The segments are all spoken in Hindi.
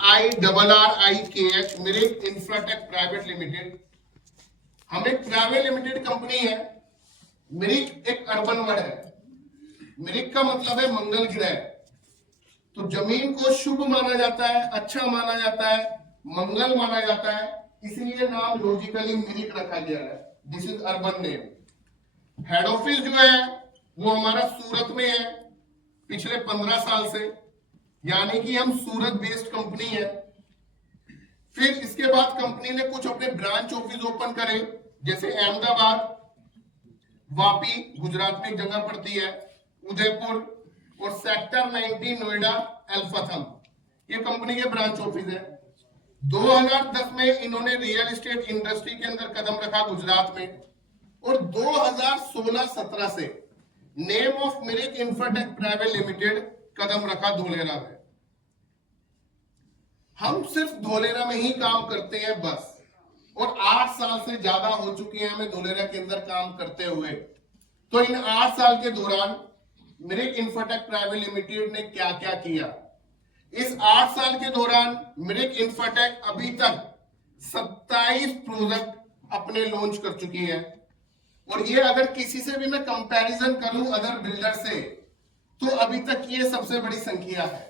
MIRRIKH Mirik infratech private limited. हम एक प्राइवेट लिमिटेड कंपनी है। मिरिक एक अर्बन वर्ड है। मिरिक का मतलब है मंगल ग्रह। तो जमीन को शुभ माना जाता है, अच्छा माना जाता है, मंगल माना जाता है, इसलिए नाम लॉजिकली मिरिक रखा गया है। This is urban name. Head office जो है वो हमारा सूरत में है पिछले 15 साल से, यानी कि हम सूरत बेस्ड कंपनी है। फिर इसके बाद कंपनी ने कुछ अपने ब्रांच ऑफिस ओपन करे, जैसे अहमदाबाद, वापी गुजरात में एक जगह पड़ती है, उदयपुर और सेक्टर 19 नोएडा अल्फाथम, ये कंपनी के ब्रांच ऑफिस है। 2010 में इन्होंने रियल एस्टेट इंडस्ट्री के अंदर कदम रखा गुजरात में, और 2016-17 से name of Mirik infratech private limited कदम रखा धोलेरा में। हम सिर्फ धोलेरा में ही काम करते हैं बस, और 8 साल से ज्यादा हो चुके हैं हमें धोलेरा के अंदर काम करते हुए। तो इन 8 साल के दौरान मिरिक इंफ्राटेक प्राइवेट लिमिटेड ने क्या क्या किया? इस 8 साल के दौरान मिरिक इंफ्राटेक अभी तक 27 प्रोजेक्ट अपने लॉन्च कर चुकी है, और ये अगर किसी से भी मैं कंपैरिजन करूं अदर बिल्डर से, तो अभी तक ये सबसे बड़ी संख्या है।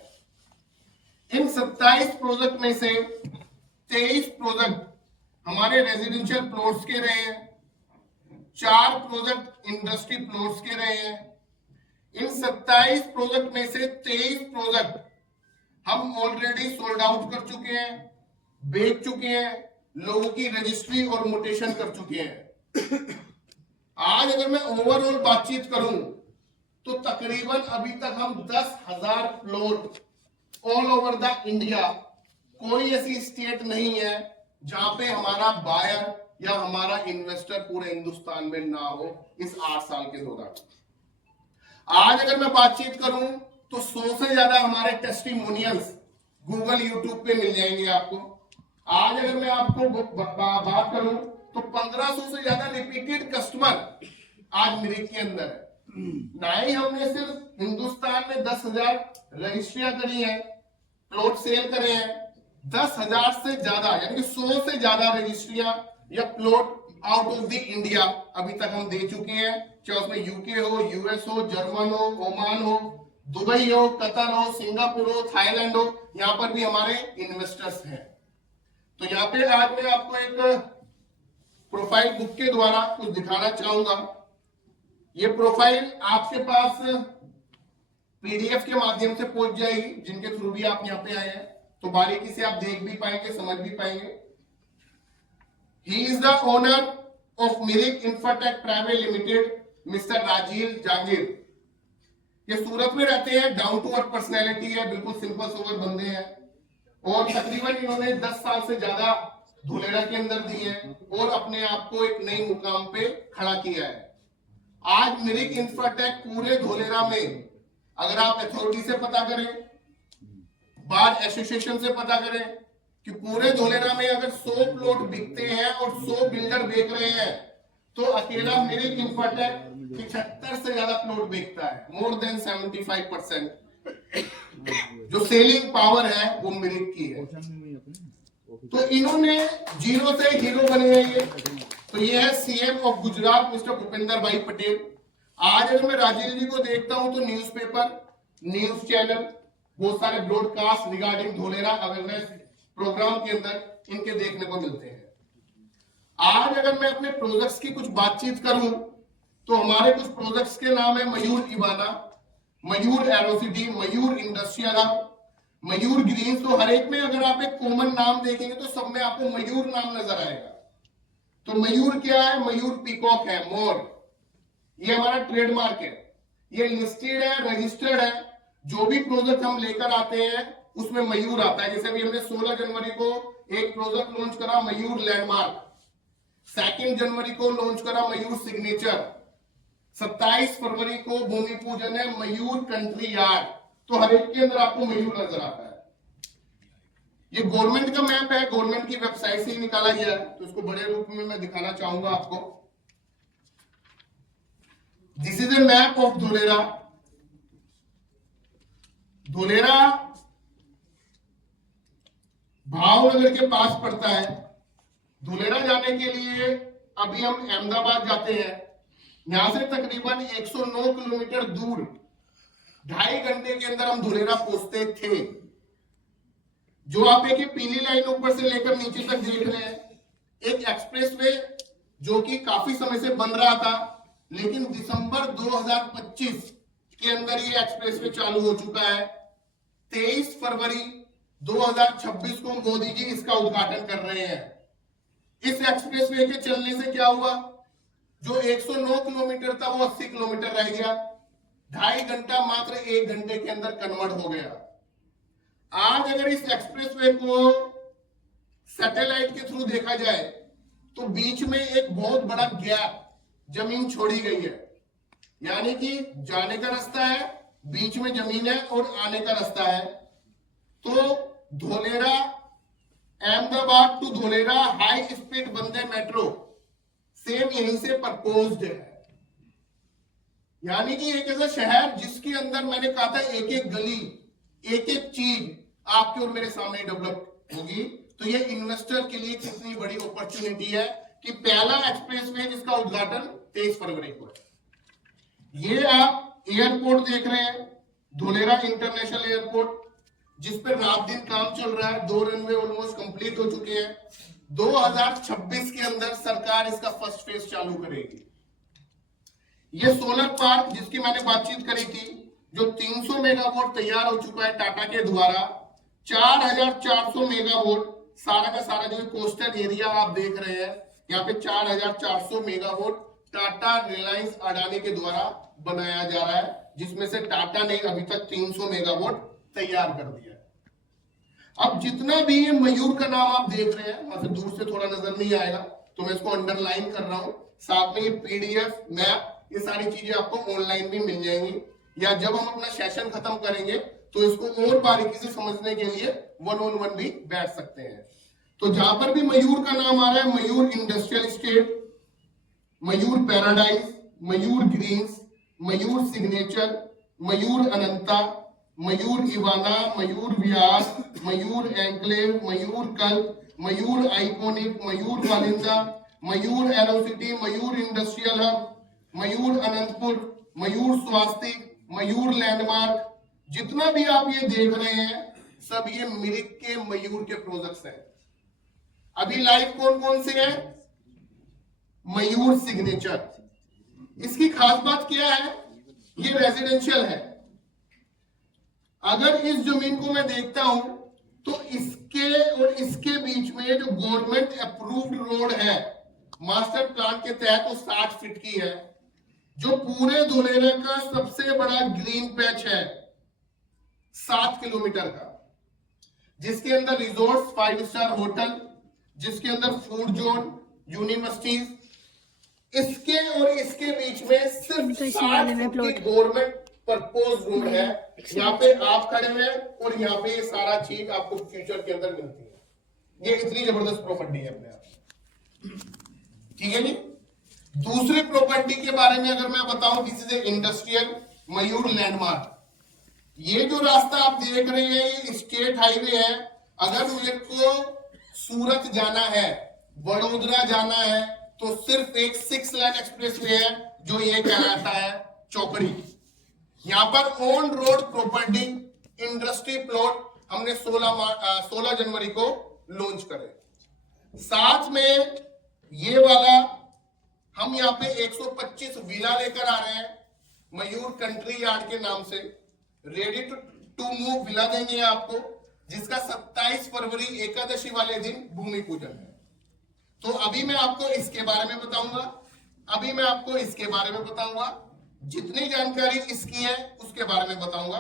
इन 27 प्रोजेक्ट में से 23 प्रोजेक्ट हमारे रेजिडेंशियल प्लॉट्स के रहे हैं, 4 प्रोजेक्ट इंडस्ट्री प्लॉट्स के रहे हैं। इन 27 प्रोजेक्ट में से 23 प्रोजेक्ट हम ऑलरेडी सोल्ड आउट कर चुके हैं, बेच चुके हैं, लोगों की रजिस्ट्री और मोटेशन कर चुके हैं। आज अगर मैं ओवरऑल बातचीत करूं तो तकरीबन अभी तक हम 10,000 plot all over the India, कोई ऐसी स्टेट नहीं है जहां पे हमारा बायर या हमारा इन्वेस्टर पूरे हिंदुस्तान में ना हो इस 8 साल के दौरान। आज अगर मैं बातचीत करूं तो 100 से ज्यादा हमारे टेस्टिमोनियल्स गूगल यूट्यूब पे मिल जाएंगे आपको। आज अगर मैं आपको बात करूं तो 1500 से ज्यादा रिपीटेड कस्टमर आज मिरिक के अंदर है। ना ही हमने सिर्फ हिंदुस्तान में 10,000 रजिस्ट्रियां करी है, प्लॉट सेल करे हैं, 10,000 से ज्यादा यानी 100 से ज्यादा रजिस्ट्रियां या plot out of the India अभी तक हम दे चुके हैं, चाहे उसमें यूके हो, यूएस हो, जर्मन हो, ओमान हो, दुबई हो, कतर हो, सिंगापुर हो, थाईलैंड हो, यहां पर भी हमारे इन्वेस्टर्स हैं। तो यहाँ पे आज मैं आपको एक प्रोफाइल बुक के द्वारा कुछ दिखाना चाहूंगा। ये प्रोफाइल आपके पास पीडीएफ के माध्यम से पहुंच जाएगी, जिनके थ्रू भी आप यहाँ पे आए हैं, तो बारीकी से आप देख भी पाएंगे, समझ भी पाएंगे। He is the owner of Mirik infratech private limited, mister Rajiv Jahangir. ये सूरत में रहते हैं, डाउन टू अर्थ पर्सनैलिटी है, बिल्कुल सिंपल सोबर बंदे हैं, और तकरीबन इन्होंने 10 साल से ज्यादा धोलेरा के अंदर दी है और अपने आप को एक नई मुकाम पे खड़ा किया है। आज मिरिक इंफ्राटेक पूरे धोलेरा में, अगर आप अथॉरिटी से पता करें, बार एसोसिएशन से पता करें, कि पूरे धोलेरा में अगर 100 प्लॉट बिकते हैं और 100 बिल्डर बेच रहे हैं, तो अकेला मिरिक इंफ्राटेक 75 से ज्यादा प्लॉट बेचता है। मोर देन 75% जो सेलिंग पावर है वो मिरिक की है। तो इन्होंने जीरो से हीरो बने हैं ये। तो ये है CM of Gujarat mister Bhupendra भाई पटेल। आज अगर मैं राजीव जी को देखता हूं तो न्यूज़पेपर, न्यूज चैनल, बहुत सारे broadcast regarding Dholera awareness program के अंदर इनके देखने को मिलते हैं। आज अगर मैं अपने प्रोजेक्ट्स की कुछ बातचीत करूं तो हमारे कुछ प्रोजेक्ट्स के नाम है मयूर इवाना, मयूर एरोसिटी, मयूर इंडस्ट्रियल हब, मयूर ग्रीन। तो हर एक में अगर आप एक कॉमन नाम देखेंगे तो सब में आपको मयूर नाम नजर आएगा। तो मयूर क्या है? मयूर पीकॉक है, मोर। ये हमारा ट्रेडमार्क है, ये लिस्टेड है, रजिस्टर्ड है। जो भी प्रोजेक्ट हम लेकर आते हैं उसमें मयूर आता है। जैसे अभी हमने 16 जनवरी को एक प्रोजेक्ट लॉन्च करा, मयूर लैंडमार्क। 2 जनवरी को लॉन्च करा मयूर सिग्नेचर। 27 फरवरी को भूमि पूजन है, मयूर कंट्री यार्ड। तो हर एक के अंदर आपको मयूर नजर आता है। ये गवर्नमेंट का मैप है, गवर्नमेंट की वेबसाइट से ही निकाला गया है, तो इसको बड़े रूप में मैं दिखाना चाहूंगा आपको। This is a map of Dholera. Dholera Bhavnagar के पास पड़ता है। धुलेरा जाने के लिए अभी हम अहमदाबाद जाते हैं, यहां से तकरीबन 109 किलोमीटर दूर 2.5 घंटे के अंदर हम धुलेरा पहुंचते थे। जो आप एक पीली लाइन ऊपर से लेकर नीचे तक देख रहे हैं, एक एक्सप्रेसवे जो कि काफी समय से बन रहा था, लेकिन दिसंबर 2025 के अंदर ये एक्सप्रेसवे चालू हो चुका है। 23 फरवरी 2026 को मोदी जी इसका उद्घाटन कर रहे हैं। इस एक्सप्रेसवे के चलने से क्या हुआ, जो 109 किलोमीटर था वो 80 किलोमीटर रह गया। 2.5 घंटा मात्र 1 घंटे के अंदर कन्वर्ट हो गया। आज अगर इस एक्सप्रेसवे को सैटेलाइट के थ्रू देखा जाए तो बीच में एक बहुत बड़ा गैप जमीन छोड़ी गई है, यानी कि जाने का रास्ता है, बीच में जमीन है, और आने का रास्ता है। तो Dholera, Ahmedabad to Dholera high speed Vande metro same यहीं से प्रपोज्ड है। यानी कि एक ऐसा शहर जिसके अंदर मैंने कहा था एक एक गली, एक एक चीज आपके और मेरे सामने डेवलप होगी। तो ये इन्वेस्टर के लिए कितनी बड़ी अपॉर्चुनिटी है कि पहला एक्सप्रेसवे जिसका उद्घाटन 23 फरवरी को है। ये आप एयरपोर्ट देख रहे हैं, धोलेरा इंटरनेशनल एयरपोर्ट, जिस पर रात दिन काम चल रहा है। 2 रनवे ऑलमोस्ट कंप्लीट हो चुके हैं। 2026 के अंदर सरकार इसका फर्स्ट फेज चालू करेगी। ये सोलर पार्क जिसकी मैंने बातचीत करी थी, जो 300 मेगावाट तैयार हो चुका है टाटा के द्वारा, 4400 मेगावाट, सारा का सारा जो कोस्टल एरिया आप देख रहे हैं, यहाँ पे 4400 मेगावाट टाटा रिलायंस अडानी के द्वारा बनाया जा रहा है, जिसमें से टाटा ने अभी तक 300 मेगावाट तैयार कर दिया है। अब जितना भी ये मयूर का नाम आप देख रहे हैं, वहां से दूर से थोड़ा नजर नहीं आएगा तो मैं इसको अंडरलाइन कर रहा हूं, साथ में ये पीडीएफ मैप, ये सारी चीजें आपको ऑनलाइन भी मिल जाएंगी, या जब हम अपना सेशन खत्म करेंगे तो इसको और बारीकी से समझने के लिए 1-on-1 भी बैठ सकते हैं। तो जहां पर भी मयूर का नाम आ रहा है, मयूर इंडस्ट्रियल स्टेट, मयूर पैराडाइज, मयूर ग्रीन्स, मयूर सिग्नेचर, मयूर अनंता, मयूर इवाना, मयूर विहार, मयूर एंक्लेव, मयूर कल्प, मयूर आइकोनिक, मयूर वालिंदा, मयूर एरोसिटी, मयूर इंडस्ट्रियल हब, मयूर अनंतपुर, मयूर स्वास्तिक, मयूर लैंडमार्क, जितना भी आप ये देख रहे हैं सब ये मिरिक के मयूर के प्रोजेक्ट्स हैं। अभी लाइव कौन कौन से हैं? मयूर सिग्नेचर। इसकी खास बात क्या है, ये रेजिडेंशियल है। अगर इस जमीन को मैं देखता हूं तो इसके और इसके बीच में जो गवर्नमेंट अप्रूव्ड रोड है मास्टर प्लान के तहत, वो 60 फीट की है, जो पूरे धुलेरा का सबसे बड़ा ग्रीन पैच है 7 किलोमीटर का, जिसके अंदर रिजॉर्ट्स, 5 स्टार होटल, जिसके अंदर फूड जोन, यूनिवर्सिटीज, इसके और इसके बीच में सिर्फ 60 फुट की गवर्नमेंट प्रपोज रोड है। यहाँ पे आप खड़े हुए हैं और यहाँ पे ये सारा चीज आपको फ्यूचर के अंदर मिलती है। ये इतनी जबरदस्त प्रॉपर्टी है अपने आप, ठीक है जी। दूसरी प्रॉपर्टी के बारे में अगर मैं बताऊं, this is a industrial Mayur landmark. ये जो रास्ता आप देख रहे हैं ये स्टेट हाईवे है। अगर मेरे को सूरत जाना है, वडोदरा जाना है, तो सिर्फ एक 6 लेन एक्सप्रेसवे है जो ये कहलाता है चौकड़ी। यहाँ पर on road property industry plot हमने 16 जनवरी को लॉन्च करे। साथ में ये वाला हम यहाँ पे 125 विला लेकर आ रहे हैं, मयूर कंट्री यार्ड के नाम से। रेडी टू मूव विला देंगे आपको, जिसका 27 फरवरी एकादशी वाले दिन भूमि पूजन है। तो अभी मैं आपको इसके बारे में बताऊंगा, जितनी जानकारी इसकी है उसके बारे में बताऊंगा।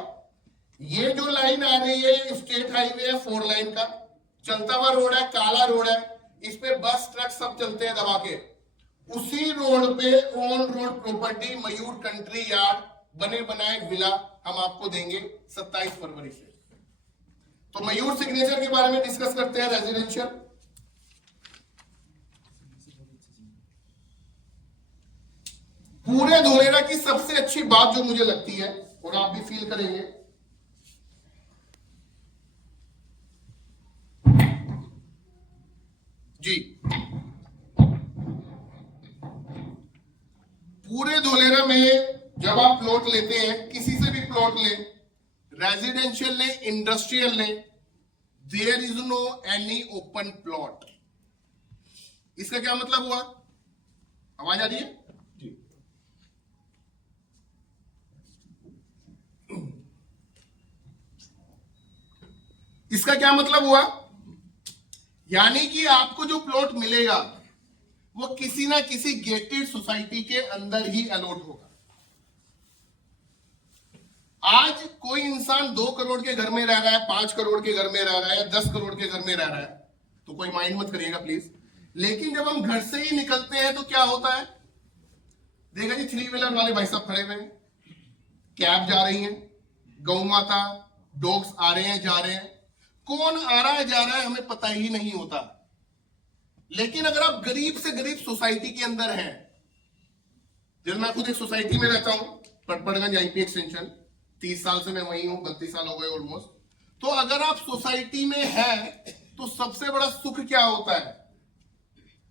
ये जो लाइन आ रही है स्टेट हाईवे है, 4 लाइन का चलता हुआ रोड है, काला रोड है, इस पे बस ट्रक सब चलते हैं दबा के। उसी रोड पे on road property Mayur country yard, बने बनाए विला हम आपको देंगे 27 फरवरी से। तो मयूर सिग्नेचर के बारे में डिस्कस करते हैं, रेजिडेंशियल। पूरे धोलेरा की सबसे अच्छी बात जो मुझे लगती है और आप भी फील करेंगे, जी, पूरे धोलेरा में जब आप प्लॉट लेते हैं, किसी से भी प्लॉट ले, रेजिडेंशियल ले, इंडस्ट्रियल ले, there is no any open plot. इसका क्या मतलब हुआ? आवाज आ रही है जी? इसका क्या मतलब हुआ? यानी कि आपको जो प्लॉट मिलेगा वो किसी ना किसी गेटेड सोसाइटी के अंदर ही अलॉट होगा। आज कोई इंसान 2 करोड़ के घर में रह रहा है, 5 करोड़ के घर में रह रहा है, 10 करोड़ के घर में रह रहा है, तो कोई माइंड मत करिएगा प्लीज। लेकिन जब हम घर से ही निकलते हैं तो क्या होता है? देखा जी, 3 व्हीलर वाले भाई साहब खड़े हुए हैं, कैब जा रही है, गौ माता, डॉग्स आ रहे हैं, जा रहे हैं, कौन आ रहा है जा रहा है हमें पता ही नहीं होता। लेकिन अगर आप गरीब से गरीब सोसाइटी के अंदर हैं, जब मैं खुद एक सोसाइटी में रहता हूं, पटपड़गंज आईपी एक्सटेंशन, 30 साल से मैं वही हूं, 32 साल हो गए ऑलमोस्ट। तो अगर आप सोसाइटी में हैं तो सबसे बड़ा सुख क्या होता है?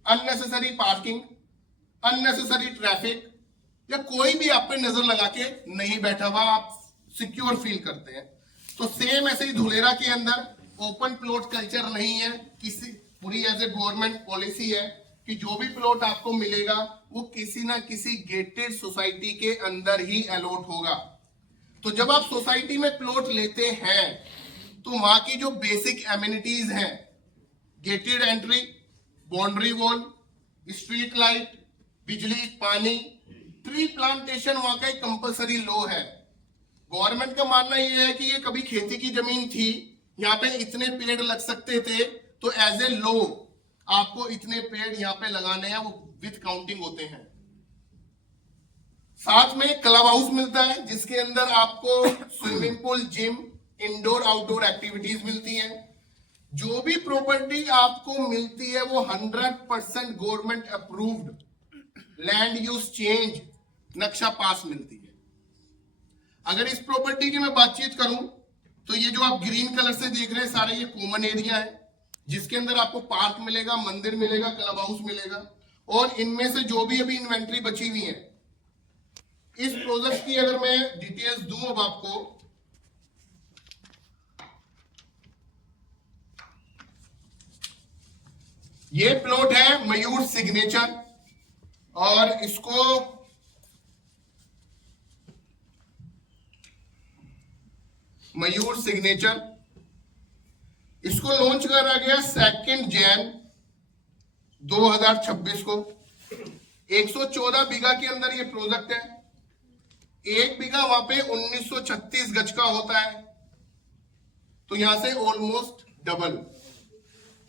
अननेसेसरी पार्किंग, अननेसेसरी ट्रैफिक, या कोई भी आप पे नजर लगा के नहीं बैठा हुआ, आप सिक्योर फील करते हैं। तो सेम ऐसे ही धुलेरा के अंदर ओपन प्लॉट कल्चर नहीं है, किसी पूरी एज ए गवर्नमेंट पॉलिसी है कि जो भी प्लॉट आपको मिलेगा वो किसी ना किसी गेटेड सोसाइटी के अंदर ही अलॉट होगा। तो जब आप सोसाइटी में प्लॉट लेते हैं तो वहां की जो बेसिक एमिनिटीज हैं, gated entry, boundary wall, street light, बिजली, पानी, ट्री प्लांटेशन वहां का एक कंपल्सरी लॉ है। गवर्नमेंट का मानना यह है कि ये कभी खेती की जमीन थी, यहाँ पे इतने पेड़ लग सकते थे, तो एज ए लॉ आपको इतने पेड़ यहाँ पे लगाने हैं, वो विथ काउंटिंग होते हैं। साथ में क्लब हाउस मिलता है जिसके अंदर आपको swimming pool, gym, indoor outdoor activities मिलती हैं। जो भी प्रॉपर्टी आपको मिलती है वो 100% government approved land use change नक्शा पास मिलती है। अगर इस प्रॉपर्टी की मैं बातचीत करूं तो ये जो आप ग्रीन कलर से देख रहे हैं सारे ये कॉमन एरिया है, जिसके अंदर आपको पार्क मिलेगा, मंदिर मिलेगा, क्लब हाउस मिलेगा। और इनमें से जो भी अभी इन्वेंट्री बची हुई है, इस प्रोजेक्ट की अगर मैं डिटेल्स दूं अब आपको, ये प्लॉट है मयूर सिग्नेचर, और इसको मयूर सिग्नेचर इसको लॉन्च करा गया 2 जैन 2026 को। 114 बीघा के अंदर ये प्रोजेक्ट है। 1 बीघा वहां पे 1936 गज का होता है, तो यहां से ऑलमोस्ट डबल,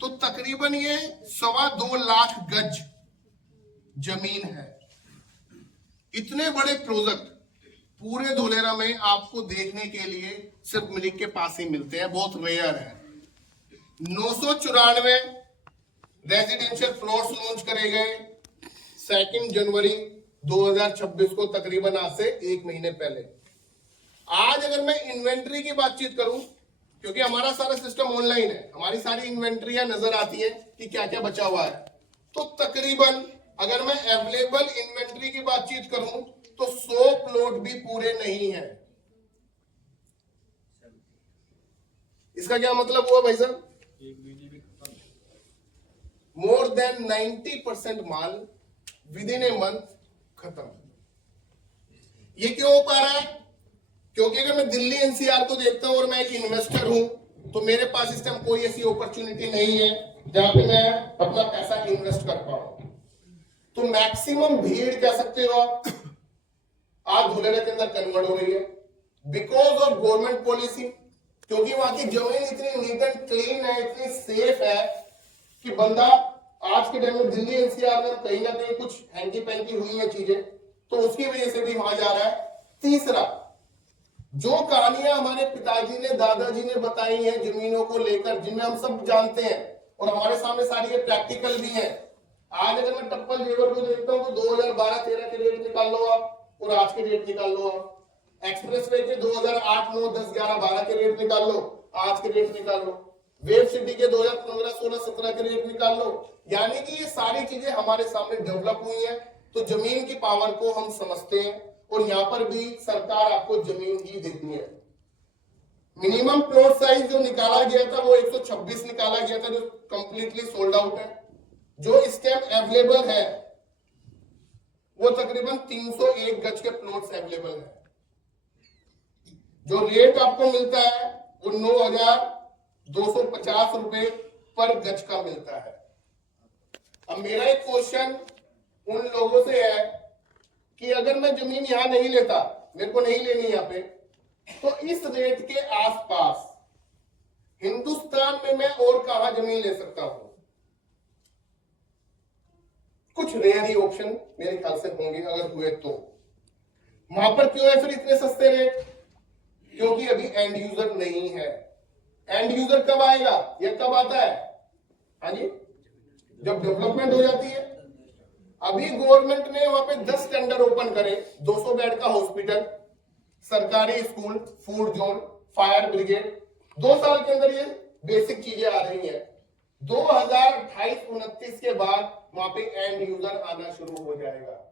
तो तकरीबन ये 2.25 लाख गज जमीन है। इतने बड़े प्रोजेक्ट पूरे धोलेरा में आपको देखने के लिए सिर्फ मिरिक के पास ही मिलते हैं, बहुत रेयर है। 994 रेजिडेंशियल प्लॉट्स लॉन्च करे गए 2 जनवरी 2026 को, तकरीबन आज से 1 महीने पहले। आज अगर मैं इन्वेंट्री की बातचीत करूं, क्योंकि हमारा सारा सिस्टम ऑनलाइन है, हमारी सारी इन्वेंट्रियां नजर आती है कि क्या क्या बचा हुआ है, तो तकरीबन अगर मैं अवेलेबल इन्वेंट्री की बातचीत करूं तो 100 प्लॉट भी पूरे नहीं है। इसका क्या मतलब हुआ भाई साहब? More than 90% mall with in a month खत्म। ये क्यों हो पा रहा है? क्योंकि अगर मैं दिल्ली एनसीआर को देखता हूं और मैं एक इन्वेस्टर हूं, तो मेरे पास इस टाइम कोई ऐसी अपॉर्चुनिटी नहीं है जहां पे मैं अपना पैसा इन्वेस्ट कर पाऊं। तो मैक्सिमम भीड़ कह सकते हो आप आज धुलेरा के अंदर कन्वर्ट हो रही है बिकॉज ऑफ गवर्नमेंट पॉलिसी। क्योंकि वहां की जमीन इतनी नीट एंड क्लीन है, इतनी सेफ है कि बंदा आज के टाइम में दिल्ली एनसीआर में कहीं ना कहीं कुछ हैंकी पैंकी हुई है चीजें, तो उसकी वजह से भी वहां जा रहा है। तीसरा, जो कहानियां हमारे पिताजी ने, दादाजी ने बताई हैं जमीनों को लेकर, जिनमें हम सब जानते हैं और हमारे सामने सारी ये प्रैक्टिकल भी है। आज अगर मैं टप्पल जेवर को देखता हूं तो 2012-13 के रेट निकाल लो आप और आज के रेट निकाल लो आप। एक्सप्रेस वे के 2008, 9, 10, 11, 12 के रेट निकाल लो, आज के रेट निकाल लो। वेब सिटी के 2015, 16, 17 के रेट निकाल लो। यानी कि ये सारी चीजें हमारे सामने डेवलप हुई हैं, तो जमीन की पावर को हम समझते हैं। और यहाँ पर भी सरकार आपको जमीन ही देती है। मिनिमम प्लॉट साइज जो निकाला गया था वो 126 निकाला गया था, जो कंप्लीटली सोल्ड आउट है। जो इस टाइम अवेलेबल है वो तकरीबन 301 गज के प्लॉट्स अवेलेबल है। जो रेट आपको मिलता है वो 9,250 रुपए पर गज का मिलता है। अब मेरा एक क्वेश्चन उन लोगों से है कि अगर मैं जमीन यहां नहीं लेता, मेरे को नहीं लेनी यहाँ पे, तो इस रेट के आसपास हिंदुस्तान में मैं और कहां जमीन ले सकता हूं? कुछ रेयर ही ऑप्शन मेरे ख्याल से होंगे, अगर हुए तो। वहां पर क्यों है फिर इतने सस्ते रेट? क्योंकि अभी एंड यूजर नहीं है। एंड यूजर कब आएगा या कब आता है? हाँ जी, जब डेवलपमेंट हो जाती है। अभी गवर्नमेंट ने वहां पे 10 टेंडर ओपन करे, 200 बेड का हॉस्पिटल, सरकारी school, food zone, fire brigade. 2 साल के अंदर ये बेसिक चीजें आ रही हैं। 2028-29 के बाद वहां पे एंड यूजर आना शुरू हो जाएगा।